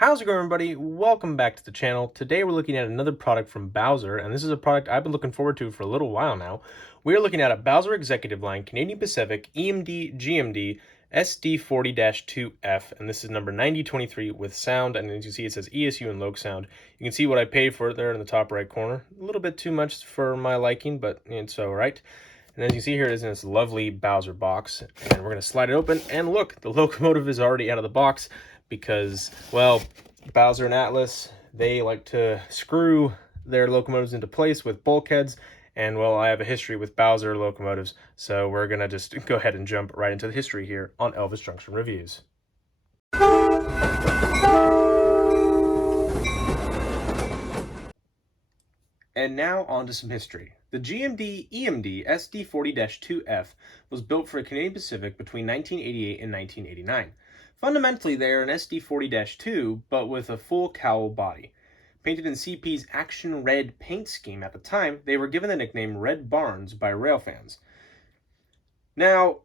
How's it going, everybody? Welcome back to the channel. Today we're looking at another product from Bowser, and this is a product I've been looking forward to for a little while now. We're looking at a Bowser Executive Line Canadian Pacific EMD GMD SD40-2F, and this is number 9023 with sound, and as you can see it says ESU and Loc sound. You can see what I paid for it there in the top right corner. A little bit too much for my liking, but it's alright. And as you see here, it is in this lovely Bowser box, and we're going to slide it open, and look, the locomotive is already out of the box because, well, Bowser and Atlas, they like to screw their locomotives into place with bulkheads, and, well, I have a history with Bowser locomotives, so we're going to just go ahead and jump right into the history here on Elvis Junction Reviews. And now on to some history. The GMD EMD SD40-2F was built for Canadian Pacific between 1988 and 1989. Fundamentally, they are an SD40-2, but with a full cowl body. Painted in CP's Action Red paint scheme at the time, they were given the nickname Red Barns by rail fans. Now,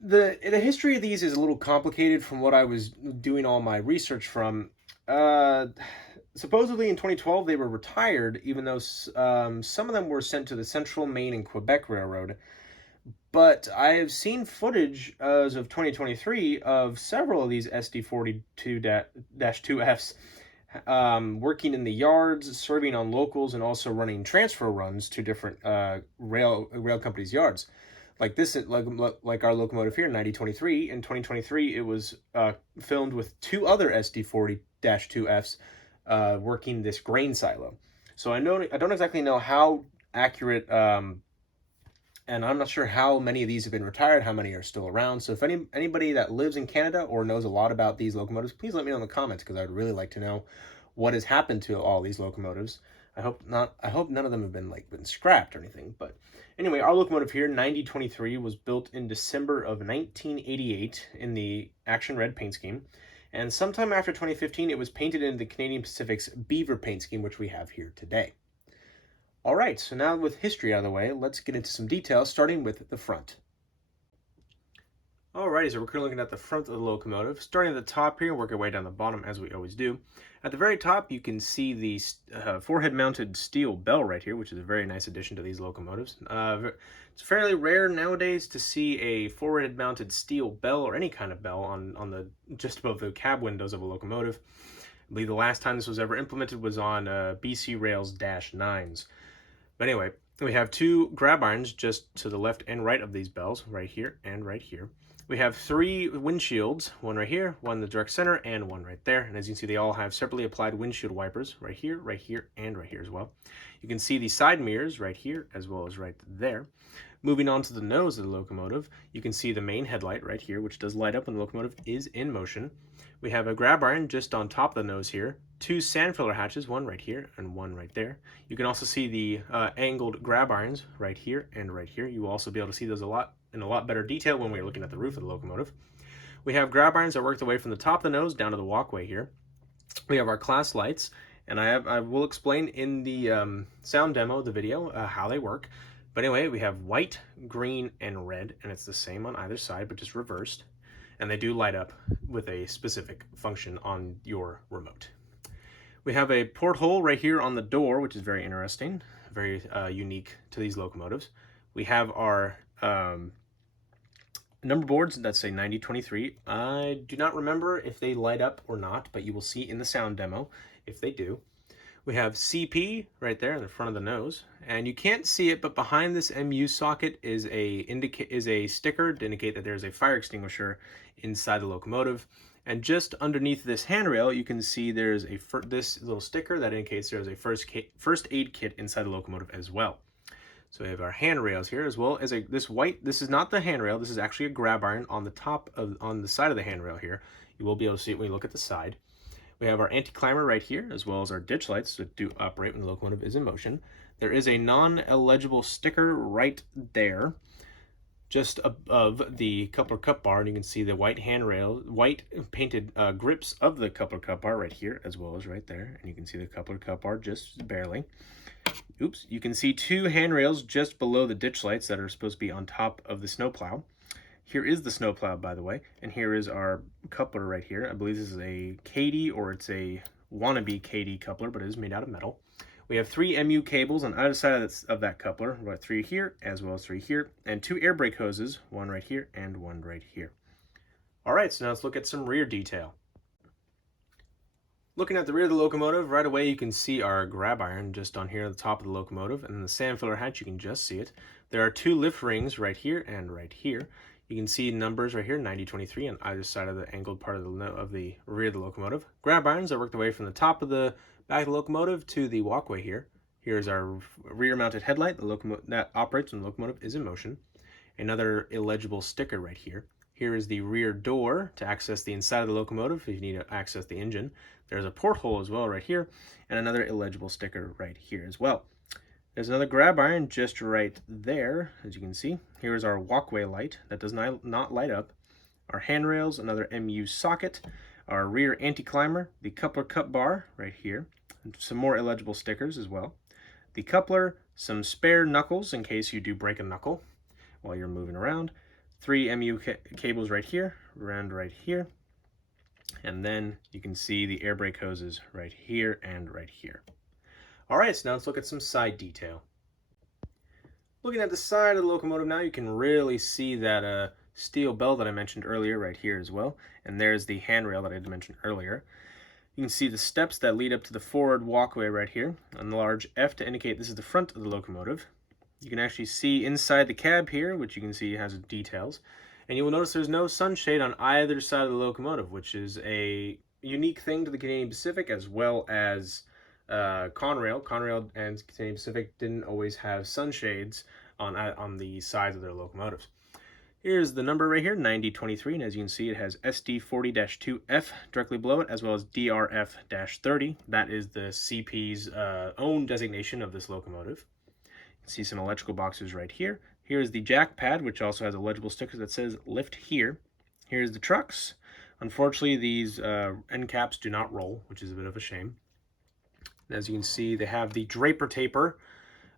the history of these is a little complicated from what I was doing all my research from. Supposedly in 2012 they were retired, even though some of them were sent to the Central Maine and Quebec Railroad. But I have seen footage as of 2023 of several of these SD40-2Fs working in the yards, serving on locals, and also running transfer runs to different rail companies' yards. Like this, like our locomotive here, 9023. In 2023, it was filmed with two other SD40-2Fs working this grain silo. So I don't exactly know how accurate, and I'm not sure how many of these have been retired, how many are still around. So if anybody that lives in Canada or knows a lot about these locomotives, please let me know in the comments, because I'd really like to know what has happened to all these locomotives. I hope none of them have been scrapped or anything. But anyway, our locomotive here, 9023, was built in December of 1988 in the Action Red paint scheme. And sometime after 2015, it was painted into the Canadian Pacific's Beaver paint scheme, which we have here today. All right, so now with history out of the way, let's get into some details, starting with the front. Alrighty, so we're currently looking at the front of the locomotive. Starting at the top here, work our way down the bottom as we always do. At the very top, you can see the forehead-mounted steel bell right here, which is a very nice addition to these locomotives. It's fairly rare nowadays to see a forehead-mounted steel bell or any kind of bell on the just above the cab windows of a locomotive. I believe the last time this was ever implemented was on BC Rail's Dash 9s. But anyway, we have two grab irons just to the left and right of these bells, right here and right here. We have three windshields, one right here, one in the direct center, and one right there. And as you can see, they all have separately applied windshield wipers right here, and right here as well. You can see the side mirrors right here, as well as right there. Moving on to the nose of the locomotive, you can see the main headlight right here, which does light up when the locomotive is in motion. We have a grab iron just on top of the nose here, two sand filler hatches, one right here and one right there. You can also see the angled grab irons right here and right here. You will also be able to see those in a lot better detail when we are looking at the roof of the locomotive. We have grab irons that work their way from the top of the nose down to the walkway here. We have our class lights, and I will explain in the sound demo of the video how they work. But anyway, we have white, green, and red, and it's the same on either side, but just reversed. And they do light up with a specific function on your remote. We have a porthole right here on the door, which is very interesting, very unique to these locomotives. We have our number boards that say 9023. I do not remember if they light up or not, but you will see in the sound demo if they do. We have CP right there in the front of the nose, and you can't see it, but behind this MU socket is a sticker to indicate that there's a fire extinguisher inside the locomotive. And just underneath this handrail, you can see there's this little sticker that indicates there's a first aid kit inside the locomotive as well. So we have our handrails here, as well as this is not the handrail, this is actually a grab iron on the side of the handrail here. You will be able to see it when you look at the side. We have our anti-climber right here, as well as our ditch lights that do operate when the locomotive is in motion. There is a non-illegible sticker right there, just above the coupler cup bar, and you can see the white painted grips of the coupler cup bar right here, as well as right there, and you can see the coupler cup bar just barely. Oops, you can see two handrails just below the ditch lights that are supposed to be on top of the snowplow. Here is the snowplow, by the way, and here is our coupler right here. I believe this is a Katy, or it's a wannabe Katy coupler, but it is made out of metal. We have 3 MU cables on either side of that coupler. We've got 3 here, as well as 3 here, and 2 air brake hoses, one right here and one right here. All right, so now let's look at some rear detail. Looking at the rear of the locomotive, right away you can see our grab iron just on here at the top of the locomotive, and then the sand filler hatch, you can just see it. There are 2 lift rings right here and right here. You can see numbers right here, 9023, on either side of the angled part of the rear of the locomotive. Grab irons that work their way from the top of the back of the locomotive to the walkway here. Here's our rear-mounted headlight that operates when the locomotive is in motion. Another illegible sticker right here. Here is the rear door to access the inside of the locomotive if you need to access the engine. There's a porthole as well right here, and another illegible sticker right here as well. There's another grab iron just right there, as you can see. Here is our walkway light that does not light up. Our handrails, another MU socket, our rear anti-climber, the coupler cup bar right here, and some more illegible stickers as well. The coupler, some spare knuckles in case you do break a knuckle while you're moving around. 3 MU cables right here, around right here. And then you can see the air brake hoses right here and right here. All right, so now let's look at some side detail. Looking at the side of the locomotive now, you can really see that steel bell that I mentioned earlier right here as well. And there's the handrail that I had mentioned earlier. You can see the steps that lead up to the forward walkway right here, and the large F to indicate this is the front of the locomotive. You can actually see inside the cab here, which you can see has details. And you will notice there's no sunshade on either side of the locomotive, which is a unique thing to the Canadian Pacific, as well as Conrail. Conrail and Canadian Pacific didn't always have sunshades on the sides of their locomotives. Here's the number right here, 9023, and as you can see, it has SD40-2F directly below it, as well as DRF-30. That is the CP's own designation of this locomotive. You can see some electrical boxes right here. Here's the jack pad, which also has a legible sticker that says lift here. Here's the trucks. Unfortunately, these end caps do not roll, which is a bit of a shame. As you can see, they have the draper taper,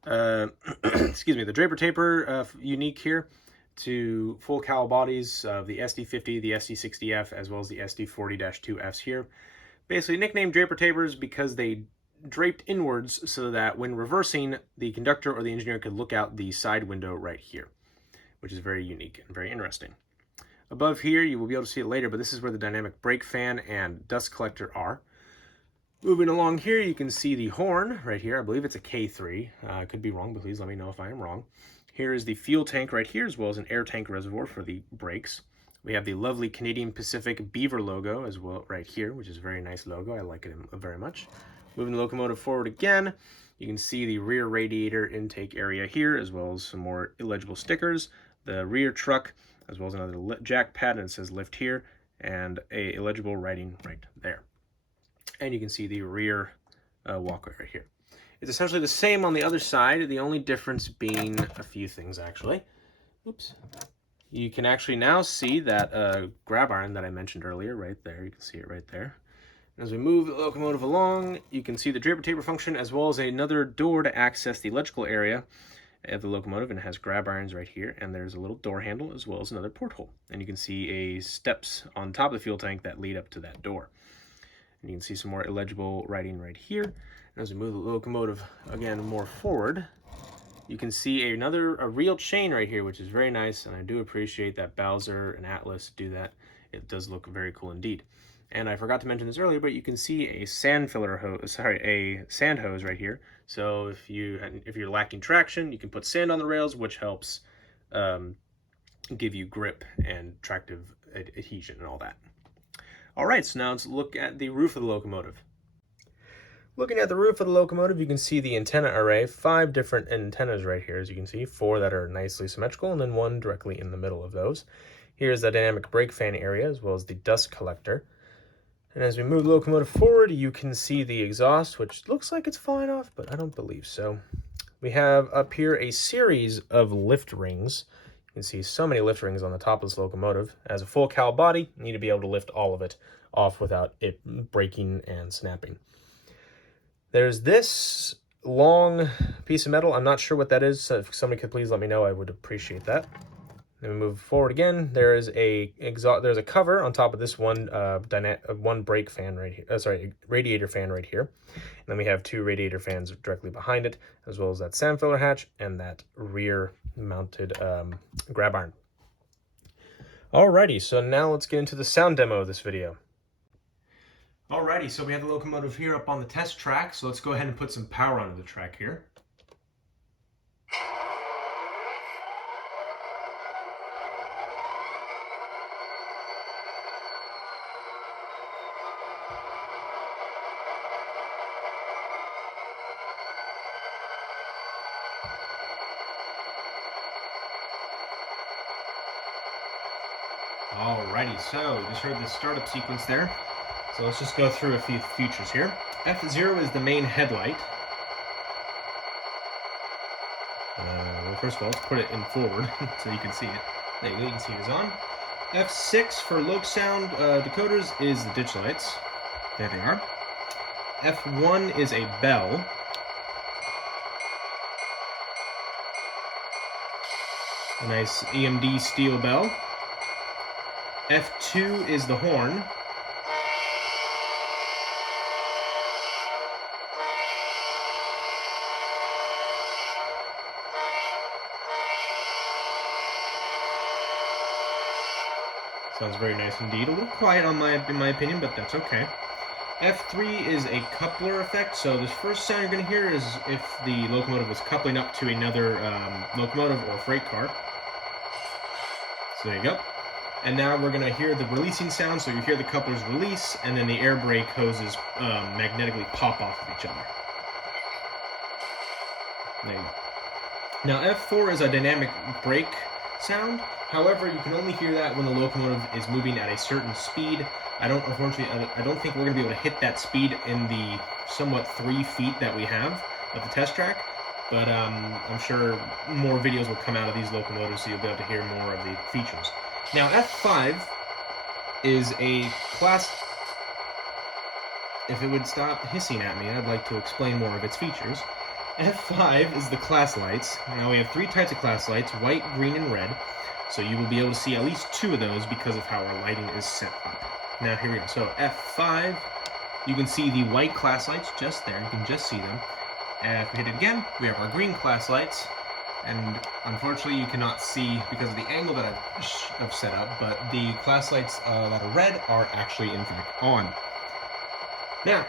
the draper taper unique here to full cowl bodies of the SD50, the SD60F, as well as the SD40-2Fs here. Basically nicknamed draper tapers because they draped inwards so that when reversing, the conductor or the engineer could look out the side window right here, which is very unique and very interesting. Above here, you will be able to see it later, but this is where the dynamic brake fan and dust collector are. Moving along here, you can see the horn right here. I believe it's a K3. I could be wrong, but please let me know if I am wrong. Here is the fuel tank right here, as well as an air tank reservoir for the brakes. We have the lovely Canadian Pacific Beaver logo as well right here, which is a very nice logo. I like it very much. Moving the locomotive forward again, you can see the rear radiator intake area here, as well as some more illegible stickers. The rear truck, as well as another jack pad, and it says lift here, and a illegible writing right there. And you can see the rear walkway right here. It's essentially the same on the other side, the only difference being a few things actually. Oops. You can actually now see that grab iron that I mentioned earlier right there. You can see it right there. As we move the locomotive along, you can see the draper taper function, as well as another door to access the electrical area of the locomotive, and it has grab irons right here, and there's a little door handle as well as another porthole. And you can see steps on top of the fuel tank that lead up to that door. And you can see some more illegible writing right here. And as we move the locomotive again more forward, you can see a real chain right here, which is very nice, and I do appreciate that Bowser and Atlas do that. It does look very cool indeed. And I forgot to mention this earlier, but you can see a sand hose right here. So if you're lacking traction, you can put sand on the rails, which helps give you grip and tractive adhesion and all that. All right, so now let's look at the roof of the locomotive. Looking at the roof of the locomotive, you can see the antenna array, 5 different antennas right here, as you can see, 4 that are nicely symmetrical, and then 1 directly in the middle of those. Here's the dynamic brake fan area, as well as the dust collector. And as we move the locomotive forward, you can see the exhaust, which looks like it's falling off, but I don't believe so. We have up here a series of lift rings. You can see so many lift rings on the top of this locomotive. As a full cowl body, you need to be able to lift all of it off without it breaking and snapping. There's this long piece of metal. I'm not sure what that is, so if somebody could please let me know, I would appreciate that. Then we move forward again. There's a cover on top of this one one brake fan right here. Sorry, radiator fan right here. And then we have two radiator fans directly behind it, as well as that sound filler hatch and that rear mounted grab iron. Alrighty, so now let's get into the sound demo of this video. Alrighty, so we have the locomotive here up on the test track, so let's go ahead and put some power onto the track here. Alrighty, so you just heard the startup sequence there. So let's just go through a few features here. F0 is the main headlight. Well, first of all, let's put it in forward so you can see it. There you go, you can see it is on. F6 for loc sound decoders is the ditch lights. There they are. F1 is a bell. A nice EMD steel bell. F2 is the horn. Sounds very nice indeed. A little quiet in my opinion, but that's okay. F3 is a coupler effect, so this first sound you're going to hear is if the locomotive was coupling up to another locomotive or freight car. So there you go. And now we're going to hear the releasing sound, so you hear the couplers release, and then the air brake hoses magnetically pop off of each other. There you go. Now F4 is a dynamic brake sound. However, you can only hear that when the locomotive is moving at a certain speed. Unfortunately, I don't think we're going to be able to hit that speed in the somewhat 3 feet that we have of the test track. But I'm sure more videos will come out of these locomotives, so you'll be able to hear more of the features. Now, F5 is a class... If it would stop hissing at me, I'd like to explain more of its features. F5 is the class lights. Now, we have 3 types of class lights, white, green, and red. So you will be able to see at least 2 of those because of how our lighting is set up. Now, here we go. So, F5, you can see the white class lights just there. You can just see them. And if we hit it again, we have our green class lights. And unfortunately, you cannot see because of the angle that I've set up, but the class lights that are red are actually, in fact, on. Now,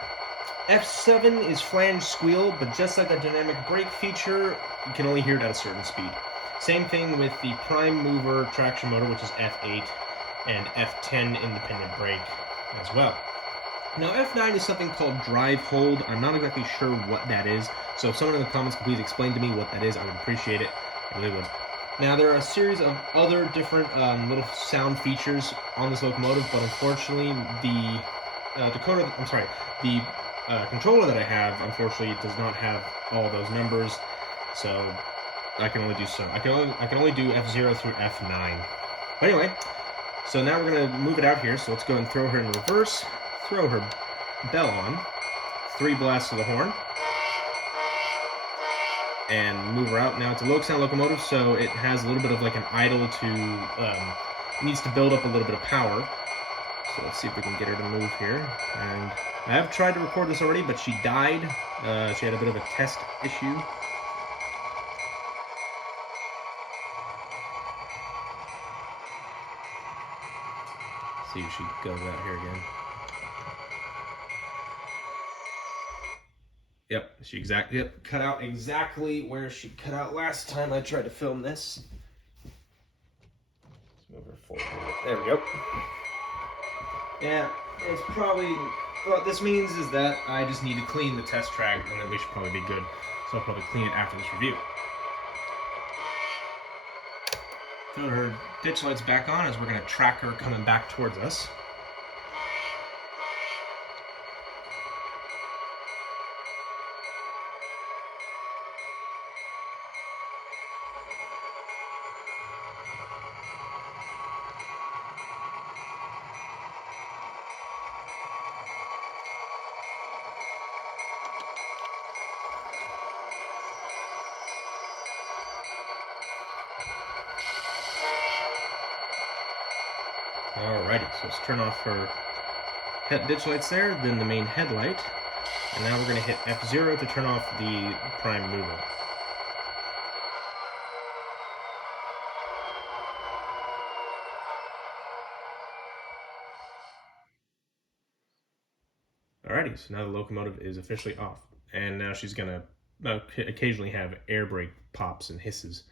F7 is flange squeal, but just like the dynamic brake feature, you can only hear it at a certain speed. Same thing with the prime mover traction motor, which is F8, and F10 independent brake as well. Now, F9 is something called drive hold. I'm not exactly sure what that is, so if someone in the comments could please explain to me what that is, I would appreciate it. I really would. Now, there are a series of other different little sound features on this locomotive, but unfortunately, the controller that I have, unfortunately, does not have all those numbers, so I can only do some. I can only do F0 through F9. But anyway, so now we're gonna move it out here. So let's go and throw her in reverse. Throw her bell on. 3 blasts of the horn. And move her out. Now it's a low sound locomotive, so it has a little bit of like an idle to, it needs to build up a little bit of power. So let's see if we can get her to move here. And I have tried to record this already, but she died. She had a bit of a test issue. See if she goes out here again. Yep, cut out exactly where she cut out last time I tried to film this. Let's move her forward. There we go. Yeah, it's probably, what this means is that I just need to clean the test track, and then we should probably be good. So I'll probably clean it after this review. Throw her ditch lights back on as we're going to track her coming back towards us. Alrighty, so let's turn off her ditch lights there, then the main headlight, and now we're going to hit F0 to turn off the prime mover. Alrighty, so now the locomotive is officially off, and now she's going to occasionally have air brake pops and hisses.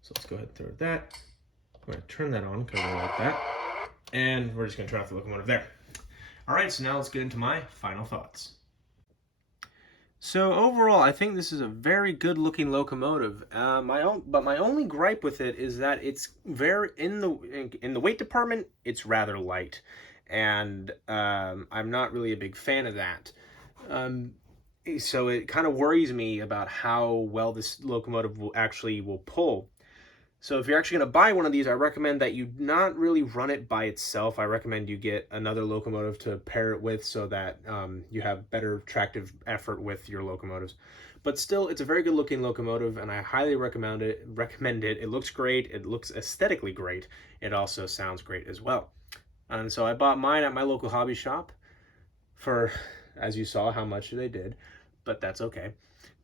So let's go ahead and throw that. I'm going to turn that on because I like that, and we're just going to turn off the locomotive there. Alright, so now let's get into my final thoughts. So overall, I think this is a very good looking locomotive. My only gripe with it is that it's very in the weight department, it's rather light, and I'm not really a big fan of that. So it kind of worries me about how well this locomotive will pull. So if you're actually going to buy one of these, I recommend that you not really run it by itself. I recommend you get another locomotive to pair it with so that you have better tractive effort with your locomotives. But still, it's a very good looking locomotive, and I highly recommend it. It looks great. It looks aesthetically great. It also sounds great as well. And so I bought mine at my local hobby shop for, as you saw, how much they did, but that's okay.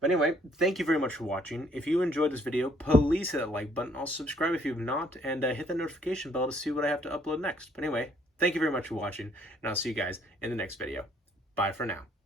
But anyway, thank you very much for watching. If you enjoyed this video, please hit that like button. Also subscribe if you have not, and hit the notification bell to see what I have to upload next. But anyway, thank you very much for watching, and I'll see you guys in the next video. Bye for now.